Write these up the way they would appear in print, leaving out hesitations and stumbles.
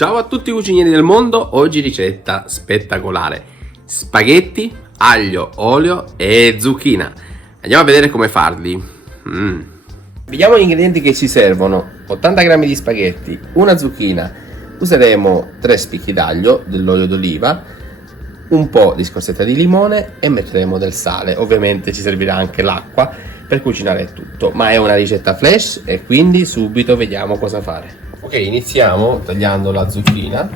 Ciao a tutti i cucinieri del mondo, oggi ricetta spettacolare: spaghetti, aglio, olio e zucchina. Andiamo a vedere come farli. Vediamo gli ingredienti che ci servono: 80 g di spaghetti, una zucchina, useremo 3 spicchi d'aglio, dell'olio d'oliva, un po' di scorzetta di limone e metteremo del sale. Ovviamente ci servirà anche l'acqua per cucinare tutto, ma è una ricetta flash e quindi subito vediamo cosa fare. Ok, iniziamo tagliando la zucchina,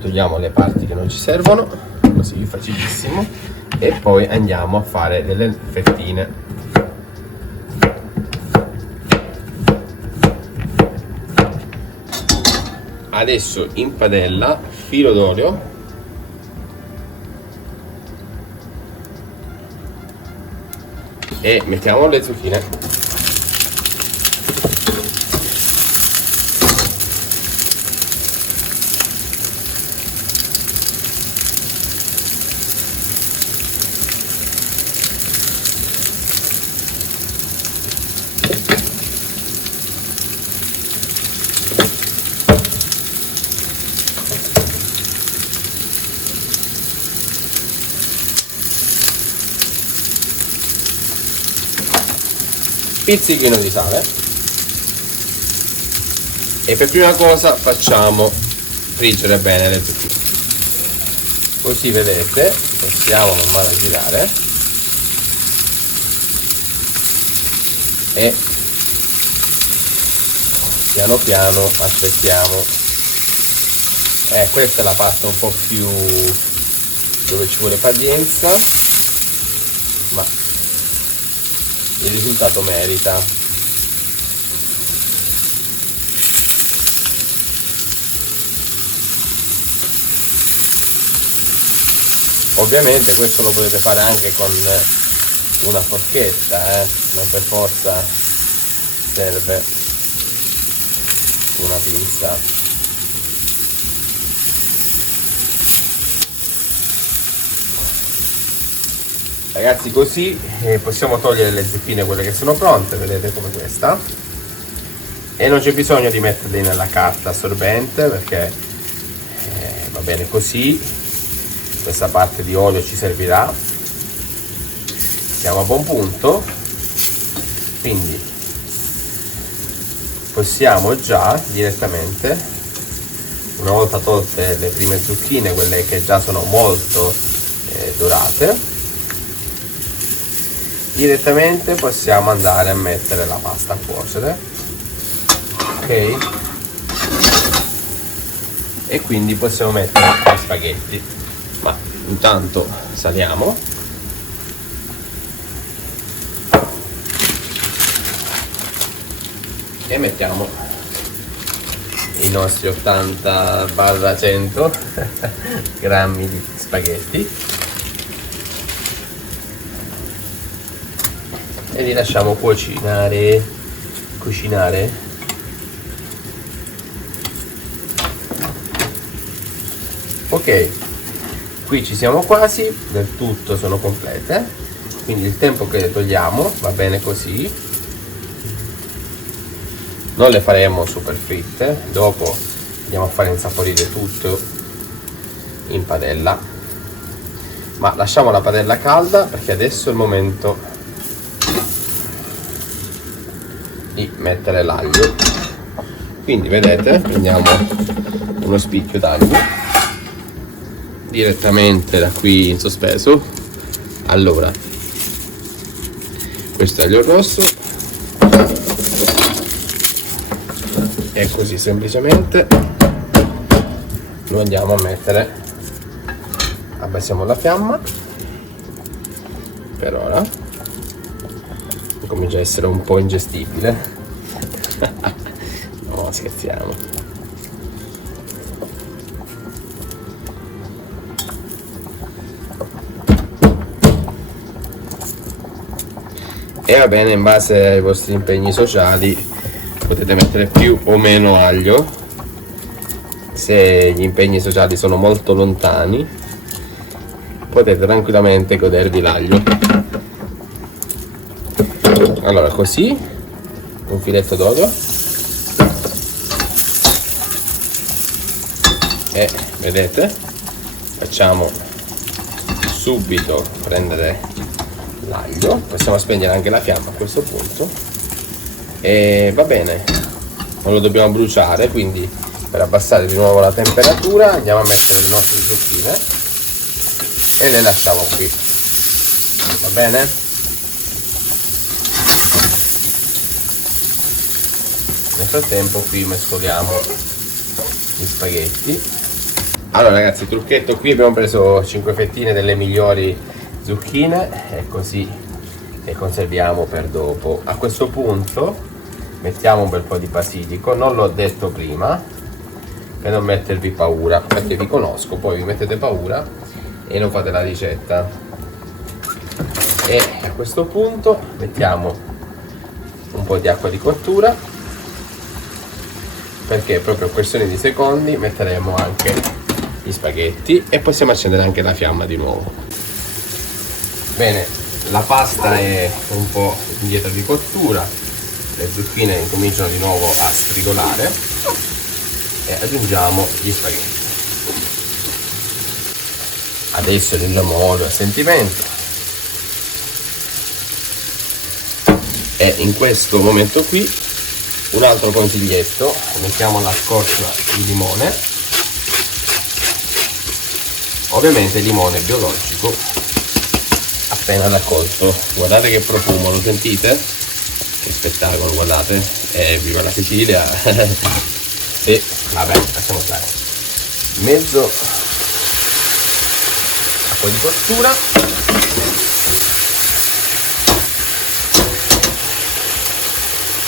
togliamo le parti che non ci servono, così facilissimo, e poi andiamo a fare delle fettine. Adesso in padella filo d'olio e mettiamo le zucchine. Pizzichino di sale e per prima cosa facciamo friggere bene le zucchine, così vedete possiamo man mano girare e piano piano aspettiamo. Questa è la parte un po' più dove ci vuole pazienza, ma il risultato merita. Ovviamente questo lo potete fare anche con una forchetta, non per forza serve una pinza. Ragazzi, così possiamo togliere le zucchine, quelle che sono pronte, vedete, come questa, e non c'è bisogno di metterle nella carta assorbente perché va bene così. Questa parte di olio ci servirà, siamo a buon punto, quindi possiamo già direttamente, una volta tolte le prime zucchine, quelle che già sono molto dorate, direttamente possiamo andare a mettere la pasta a cuocere. Ok, e quindi possiamo mettere gli spaghetti, ma intanto saliamo e mettiamo i nostri 80-100 grammi di spaghetti e li lasciamo cucinare. Ok, qui ci siamo quasi, del tutto sono complete, quindi il tempo che le togliamo va bene così. Non le faremo super fritte, dopo andiamo a fare insaporire tutto in padella, ma lasciamo la padella calda perché adesso è il momento di mettere l'aglio. Quindi vedete, prendiamo uno spicchio d'aglio direttamente da qui in sospeso. Allora, questo è aglio rosso e così semplicemente lo andiamo a mettere. Abbassiamo la fiamma per ora, comincia a essere un po' ingestibile. No, scherziamo. E va bene, in base ai vostri impegni sociali potete mettere più o meno aglio. Se gli impegni sociali sono molto lontani potete tranquillamente godervi l'aglio. Allora, così un filetto d'olio E vedete, facciamo subito prendere l'aglio, possiamo spegnere anche la fiamma a questo punto e va bene, non lo dobbiamo bruciare, quindi per abbassare di nuovo la temperatura andiamo a mettere le nostre zucchine e le lasciamo qui, va bene? Nel frattempo qui mescoliamo gli spaghetti. Allora ragazzi, trucchetto, qui abbiamo preso 5 fettine delle migliori zucchine e così le conserviamo per dopo. A questo punto mettiamo un bel po' di basilico, non l'ho detto prima per non mettervi paura, perché vi conosco, poi vi mettete paura e non fate la ricetta. E a questo punto mettiamo un po' di acqua di cottura, perché proprio in questione di secondi metteremo anche gli spaghetti e possiamo accendere anche la fiamma di nuovo. Bene, la pasta è un po' indietro di cottura, le zucchine incominciano di nuovo a sfrigolare e aggiungiamo gli spaghetti. Adesso aggiungiamo olio a sentimento e in questo momento qui un altro consiglietto, mettiamo la scorza di limone, ovviamente limone biologico appena raccolto. Guardate che profumo, lo sentite? Che spettacolo, guardate, viva la Sicilia. Sì, vabbè, lasciamo stare. Mezzo acqua di cottura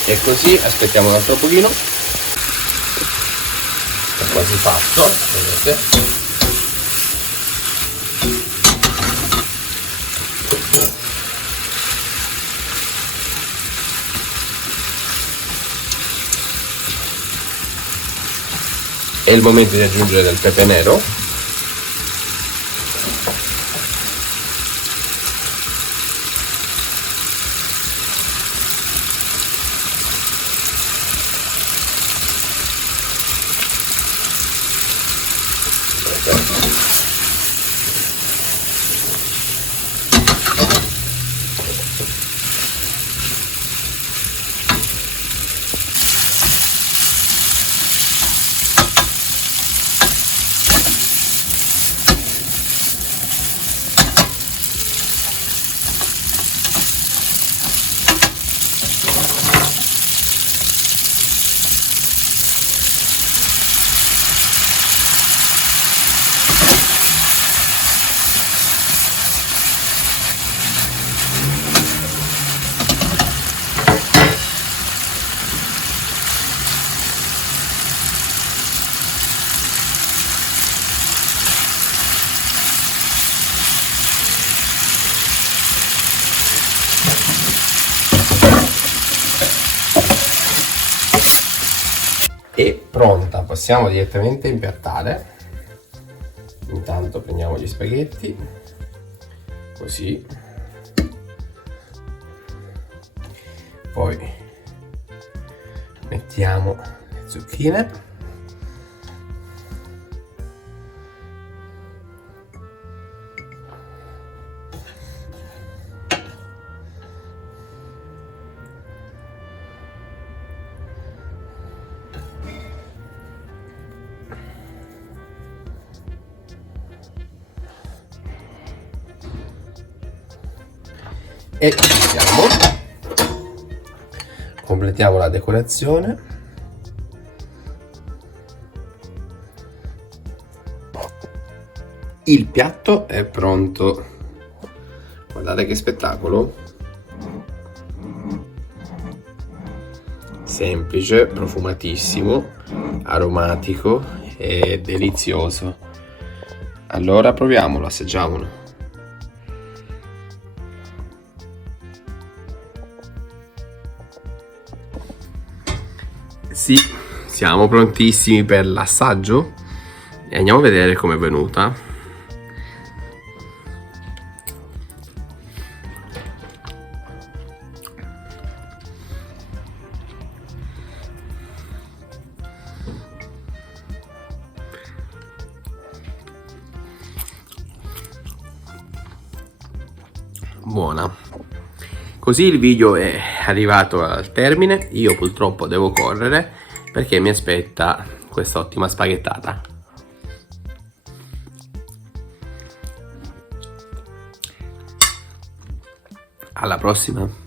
e così aspettiamo un altro pochino. È quasi fatto, vedete? È il momento di aggiungere del pepe nero. È pronta, possiamo direttamente impiattare. Intanto prendiamo gli spaghetti così, poi mettiamo le zucchine, e chiudiamo. Completiamo la decorazione. Il piatto è pronto. Guardate che spettacolo. Semplice, profumatissimo, aromatico e delizioso. Allora proviamolo, assaggiamolo. Sì, siamo prontissimi per l'assaggio e andiamo a vedere com'è venuta. buona. Così il video è arrivato al termine, io purtroppo devo correre perché mi aspetta questa ottima spaghettata. Alla prossima!